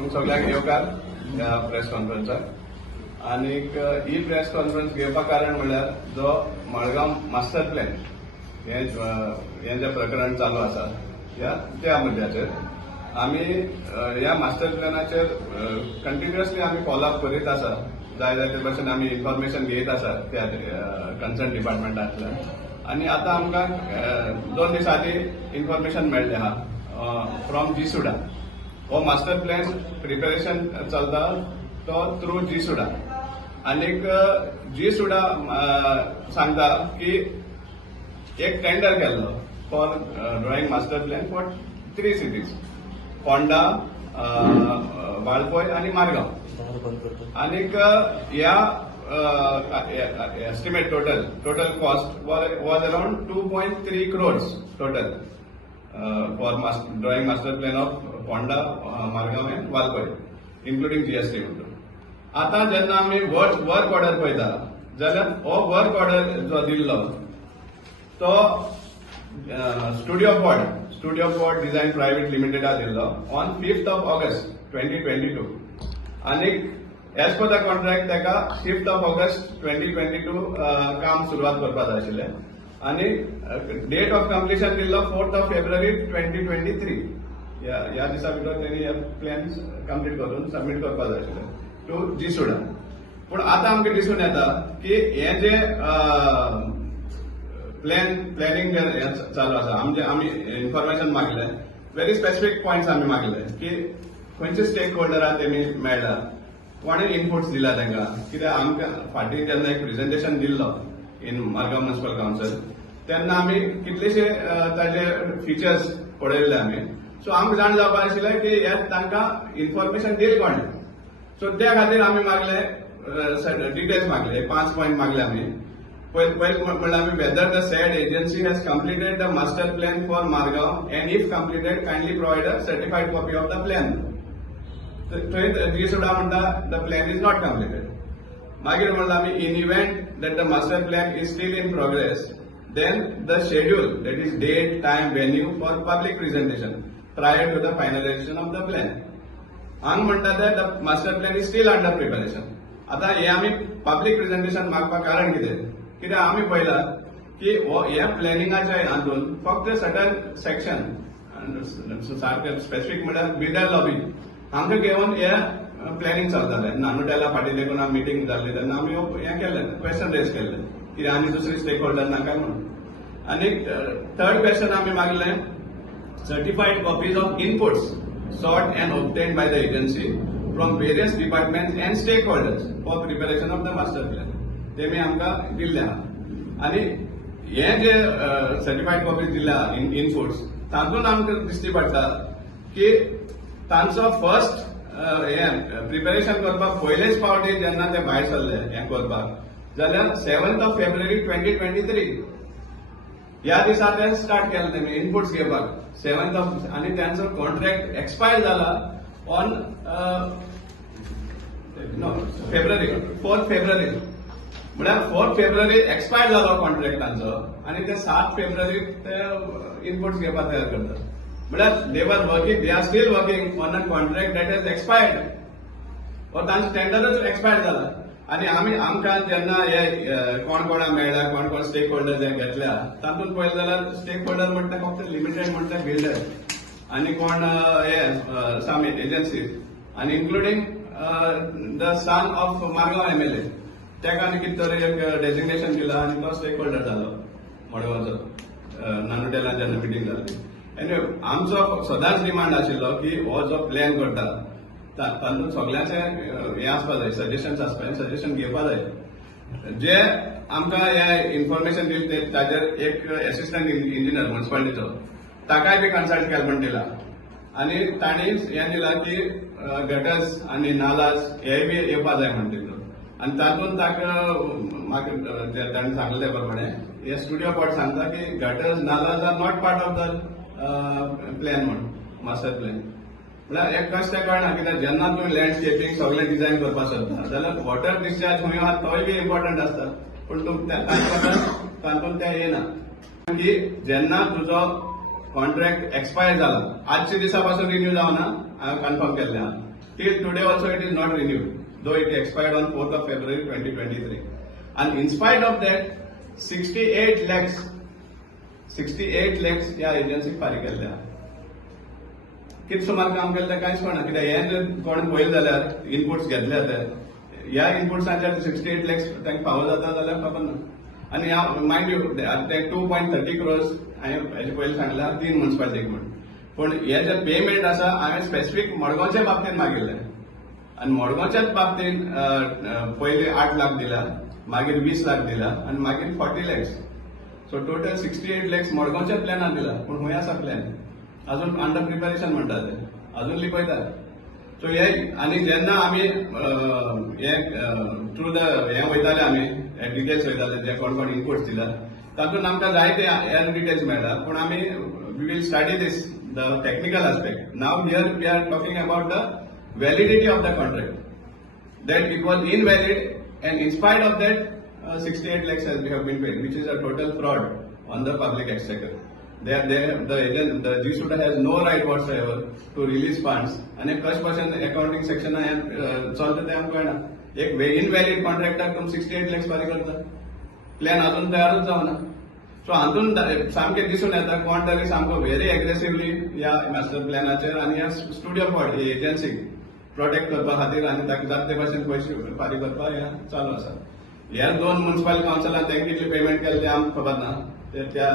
तुमकां सगळ्यांक येवकार ह्या प्रेस कॉन्फरन्साक। आनीक ही प्रेस कॉन्फरन्स घेवपा कारण म्हणल्यार जो मडगांव मास्टर प्लॅन हें जें प्रकरण चालू आसा त्या मुद्द्याचेर आमी ह्या मास्टर प्लॅनाचेर कंटिन्युअसली आमी फॉलोअप करीत आसा। जाय ते भशेन आमी इन्फॉर्मेशन घेयत आसा त्या कन्सर्न डिपार्टमेंटांतल्यान। आनी आतां आमकां 2 दीस आदीं इन्फॉर्मेशन मेळ्ळें आहा फ्रॉम जीसुडा। हो मास्टर प्लॅन प्रिपेरेशन चलता तो थ्रू जीसुडा। आनीक जीसुडा सांगता की एक टेंडर केल्लो for drawing master plan for 3 cities, Phonda, Valpoi आनी मारगांव। आनीक ह्या estimate total cost was around 2.3 crores total for drawing master plan of Phonda, Margao end Valpoi including GST म्हणून। आतां जेन्ना आमी वर्क ऑर्डर पळयता जाल्यार हो वर्क ऑर्डर जो दिल्लो तो स्टुडिओ पॉड डिझायन प्रायव्हेट लिमिटेडा दिल्लो ऑन 5th of August 2022। आनीक एज पर द कॉन्ट्रॅक्ट ताका 5th of August 2022 काम सुरवात करपाक जाय आशिल्लें। आनी डेट ऑफ कंप्लिशन दिल्लो 4th of February 2023। ह्या दिसा भितर तेणी हे प्लॅन्स कंप्लीट करून सबमीट करपाक जाय आशिल्ले टू जीसुडा। पूण आतां आमकां दिसून येता की हे जे प्लॅनिंग चालू आसा आमी इन्फॉर्मेशन मागले, व्हेरी स्पेसिफीक पॉयंट्स आमी मागले की खंयचे स्टेक होल्डरांक तेमी मेळ्ळा, कोणे इनपुट्स दिला तांकां। कित्याक आमकां फाटीं जेन्ना एक प्रेझेंटेशन दिल्लो इन मारगांव म्युनिसिपल काउन्सिल तेन्ना आमी कितलेशे ताजे फिचर्स पळयल्ले आमी। सो आमकां जाण जावपाक आशिल्लें की हे तांकां इन्फॉर्मेशन दिली कोणे। सो त्या खातीर आमी मागले डिटेल्स मागले, 5 पॉयंट मागले आमी। पयले म्हणल्यार आमी whether the said agency has completed the master plan for Margao and if completed kindly provide a certified copy of the plan. थंय जीसुडा म्हणटा the plan is not completed. मागीर म्हणला आमी in event that the master plan is still in progress then the schedule that is date, time, venue for public presentation prior to the finalization of the plan. हांगा म्हणटा ते the master plan is steel under preparation. आतां हे आमी public presentation मागपाक कारण कितें? कित्याक आमी पळयला की ह्या प्लॅनिंगाच्या हातून फक्त सर्टन सेक्शन सारकें स्पेसिफीक म्हणल्यार बिल्डर लॉबी हांकां घेवन हे प्लॅनिंग चलतालें। नानुटेला फाटीं देखून आमी मिटींग जाल्ली तेन्ना आमी हें केलें, क्वेश्चन रेज केल्ले कित्याक आनी दुसरी स्टेक होल्डर नाका म्हणून। आनी थर्ड क्वेश्चन आमी मागलें certified copies of inputs sought and obtained by the agency from various departments and stakeholders for preparation of the master plan. तेमी आमकां दिल्ले आहा। आनी हे जे सर्टिफाईड कॉपीज दिल्या इनपुट्स तातूंत आमकां दिश्टी पडटा की तांचो फर्स्ट प्रिपेरेशन करपाक पयलेच फावटी जेन्ना ते भायर सरले हें करपाक जाल्यार 7th of February 2023 ह्या दिसा ते स्टार्ट केले तेमी इनपुट्स घेवपाक 7th of आनी त्यांचो कॉन्ट्रॅक्ट एक्सपायर जाला ऑन 4th February। म्हळ्यार 4th February एक्सपायर जालो कॉन्ट्रॅक्ट तांचो आनी ते 7th February ते इनपुट्स घेवपाक तयार करतात। म्हळ्यार they were working, they are still working on a contract that is expired और तांचो टेंडरच एक्सपायर जाला। आनी आमकां जेन्ना हे कोण कोणाक मेळ्ळा, कोण कोण स्टेक होल्डर जे घेतल्या तातूंत पळयलें जाल्यार स्टेक होल्डर म्हणटा फक्त लिमिटेड म्हणटा बिल्डर आनी कोण हे साम एजन्सी आनी including the son of Margao MLA तेका आनी कितें तरी एक डेजिग्नेशन दिला आनी तो स्टेक होल्डर जालो मडगांवचो नानुटेला जेन्ना मिटींग जाल्ली। एनी आमचो सदांच डिमांड आशिल्लो की हो जो प्लॅन करता तातूंत सगळ्यांचे हे आसपा जाय, सजेशन्स आसपा जाय, सजेशन घेवपा जाय। जे आमकां हे इन्फॉर्मेशन दिली ताजेर एक एसिस्टंट इंजिनियर म्युनिसिपालिटीचो ताकाय बी कन्सल्ट केलें म्हण दिला। आनी तांणी हें दिलां की गटर्स आनी नालाज हे बी येवपा जाय म्हण दिलो। आनी तातूंत ताका म्हाका ताणें सांगलें ते प्रमाणे हे स्टुडिओ पॉट सांगता की गटर्स, नालाज are not part of the plan म्हण मास्टर प्लॅन। म्हळ्यार एक कश्ट कळना कित्याक जेन्ना तुमी लँडस्केपींग सगळें डिझायन करपाक सोदता जाल्यार वॉटर डिस्चार्ज खंय आहा तोय बी इम्पॉर्टंट आसता, पूण तातूंत तें येना की जेन्ना तुजो कॉन्ट्रॅक्ट एक्सपायर जाला आजच्या दिसा पासून रिन्यू जावना, हांवें कन्फर्म केल्लें आहा till today also it is not renewed, though it expired on 4th of February 2023. And in spite of that, 68 lakhs ह्या एजन्सीक फारीक केल्ले. किती सुमार काम केलें तें कांयच कळना, कित्याक हें जर कोण पळयलें जाल्यार इनपुट्स घेतले ते ह्या इनपुट्सांचेर 68 lakhs तांकां फावो जाता जाल्यार खबर ना. आनी मायंड यू ते 2.30 crores हांवें हेजे पयलीं सांगला 3 म्युनिसिपालिटीक म्हण. पूण हे जे पेमेंट आसा हांवें स्पेसिफीक मडगांवच्या बाबतींत मागिल्लें आनी मडगांवच्याच बाबतींत पयलीं 8 लाख दिला, मागीर 20 लाख दिला आनी मागीर 40 lakhs. सो टोटल 68 lakhs मडगांवच्या प्लॅनान दिला. पूण खंय आसा प्लॅन? अजून अंडर प्रिपरेशन म्हणटा ते, अजून लिपयतात. सो हे आनी जेन्ना आमी थ्रू द हे वयताले आमी डिटेल्स वयताले जे कोण कोण इनपुट्स दिला तातूंत आमकां जायते हे डिटेल्स मेळटा. पूण आमी we will study this the technical aspect. Now here we are talking about the validity of the contract, that it was invalid and in spite of that 68 lakhs has been paid, which is a total fraud on the public exchequer. The GSUDA has no right whatsoever to release funds. And a first person accounting section चलते ते आमकां कळना. एक invalid कॉन्ट्रॅक्टाक तुम 68 lakhs फारीक करता, plan अजून तयारच जावना. सो हातून सामकें दिसून येता कोण तरी सामको व्हेरी एग्रेसिवली ह्या मास्टर प्लॅनाचेर आनी ह्या स्टुडियो फॉर्ड ही एजन्सीक प्रोटेक्ट करपा खातीर आनी ताका जाता ते भाशेन पयशे फारीक करपा हें चालू आसा. ह्या 2 म्युनिसिपल काउन्सिलान तांकां कितले पेमेंट केले ते आमकां खबर ना, ते त्या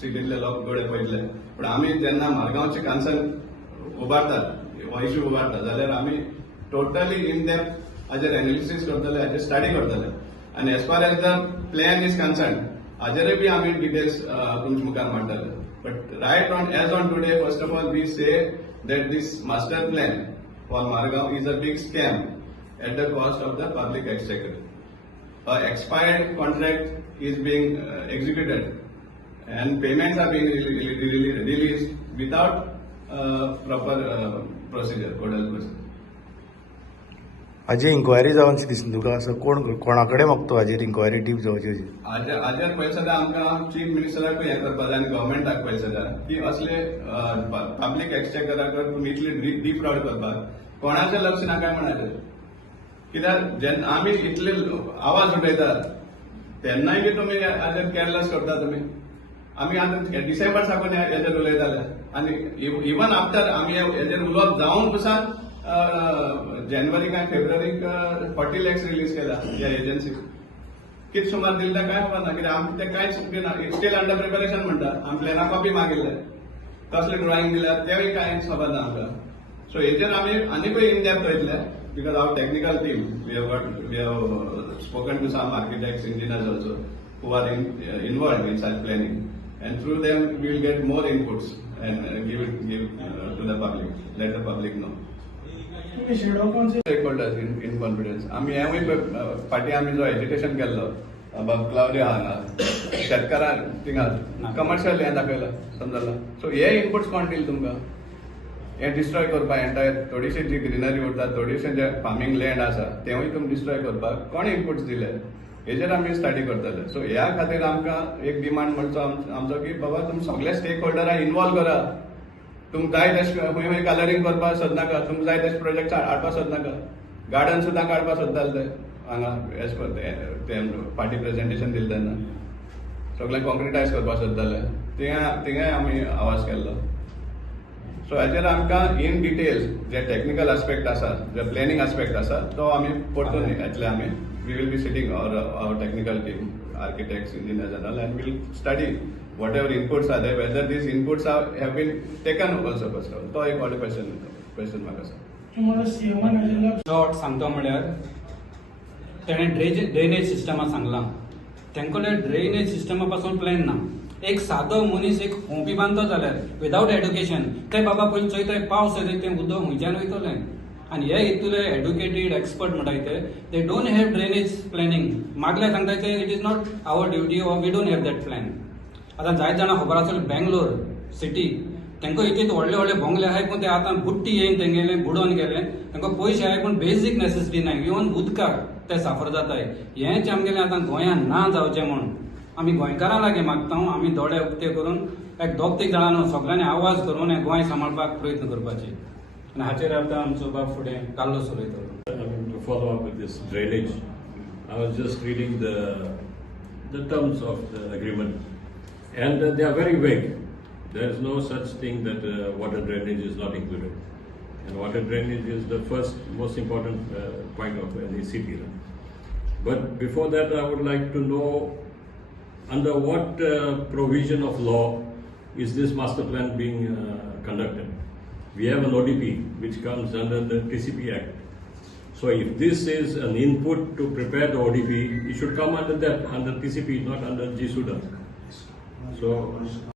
सिटींतले लोक दोळे पळयतले. पूण आमी जेन्ना मारगांवचे कन्सर्न उबारतात हो इश्यू उबारतात जाल्यार आमी टोटली इन डेप्थ हाजेर एनालिसीस करतले, हाजेर स्टडी करतले. आनी as far as the plan is concern हाजेरूय बी आमी डिटेल्स तुमचे मुखार मांडटले. But right on as on today first of all we say that this master plan for Margao is a big scam at the cost of the public exchequer. Expired contract is being executed and payments are being released without proper procedure, codal procedure. Haji inquiry जावनशी दिसता तुका? असं कोणाकडे मागतो हाजेर inquiry deep जावची? हाजेर पयलीं सद्या आमकां चीफ मिनिस्टराक हें करपा जाय आनी गव्हर्मेंटाक पयलीं सद्या की असले पब्लीक एक्सचेकराक तुमी इतले डीप फ्रॉड करपाक कोणाचें लक्ष ना काय म्हणाले. कित्याक जेन्ना आमी इतले आवाज उठयतात तेन्नाय बी तुमी हाजेर केअरलेस करता. तुमी आमी आतां डिसेंबर साकून हेजेर उलयताले आनी इवन आफ्टर आमी हेजेर उलोवप जावन पसून जानेवारी काय फेब्रुवारीक 40 lakhs रिलीज केला ह्या एजन्सीक. कितें सुमार दिले काय खबर ना, कित्याक आमकां तें कांयच स्टील अंडर प्रिपरेशन म्हणटा. आमी प्लॅना कॉपी मागिल्ले, कसले ड्रॉइंग दिल्यात तेवूय कांयच खबर ना आमकां. सो हेजेर आमी आनीकूय इन डेप्थ वयतले. Because our technical team, we have spoken to some architects, engineers also, who are involved in such planning, and through them we will get more inputs and give to the public, let the public know. Stakeholders in confidence. आम्ही ह्या फाटी आम्ही जो education केल्लो Claudia हांगा शेतकारांक थिंगा commercial हें दाखयला समजला. सो हे इनपुट्स कोण दिले तुमकां? हे डिस्ट्रॉय करपाक एंटायर थोडीशी जी ग्रीनरी उरता, थोडीशें जे फार्मिंग लँड आसा तेवूय तुमी डिस्ट्रॉय करपाक कोण इनपुट्स दिले हेजेर आमी स्टडी करतले. सो ह्या खातीर आमकां एक डिमांड म्हणचो आमचो की बाबा तुमी सगळे स्टेक होल्डरांक इनवॉल्व करा. तुमकां जाय तशें खंय कलरींग करपाक सोदनाका, तुमकां जाय तशें प्रोजेक्ट हाडपाक सोदनाका. गार्डन सुद्दां काडपाक सोदताले ते हांगा एज पर ते पार्टी प्रेजेंटेशन दिलें तेन्ना सगळें कॉन्क्रिटायज करपाक सोदताले. थिंगाय आमी आवाज केल्लो. सो हाजेर आमकां इन डिटेल्स जे टेक्निकल आस्पेक्ट आसा, जे प्लॅनिंग आस्पेक्ट आसा तो आमी परतून येतले. आमी we will be sitting our technical team, architects, engineers and all, and will study whatever inputs are there, whether these inputs have been taken also first of all. तो एक व्हडलो क्वेश्चन म्हाका आसा. शॉर्ट सांगतो म्हळ्यार तेणें ड्रेनेज सिस्टमा सांगलां. तेंकोले drainage Systema पासून प्लॅन ना. एक सादो मनीस एक होंपी बांदतो जाल्यार विदाउट एड्युकेशन ते बाबा पयलीं चोय थंय पावस येता तें उदक खंयच्यान वयतलें. आनी हे इतले एड्युकेटेड एक्सपर्ट म्हणटाय ते डोंट हॅव ड्रेनेज प्लॅनिंग. मागल्या सांगताय ते it is not our duty or we don't have that plan. आतां जायत जाणां खबर आसतलें बेंगलोर सिटी तांकां इतले व्हडले व्हडले बंगले आहाय पूण ते आतां बुट्टी येवन तेंगेले बुडोवन गेले. तांकां पयशे आहाय पूण बेजीक नेसेसिटी नाय. इवन उदकाक ते साफर जाताय. हेंच आमगेलें आतां गोंयांत ना जावचें म्हूण आमी गोंयकारां लागीं मागता. आमी दोळे उक्ते करून एक दोग तीग जाणां सगळ्यांनी आवाज करून हें गोंय सांबाळपाक प्रयत्न करपाचे. आनी हाचेर आतां आमचो बाब फुडें काल्लो चलयतलो. To follow up with this drainage, I was just reading the terms of the agreement, and they are very vague. There is no such thing that water drainage is not included, and water drainage is the first most important point of any city. But before that, I would like to know under what provision of law is this master plan being conducted. We have an ODP which comes under the TCP Act. So if this is an input to prepare the ODP, it should come under that, under TCP, not under GSUDA. So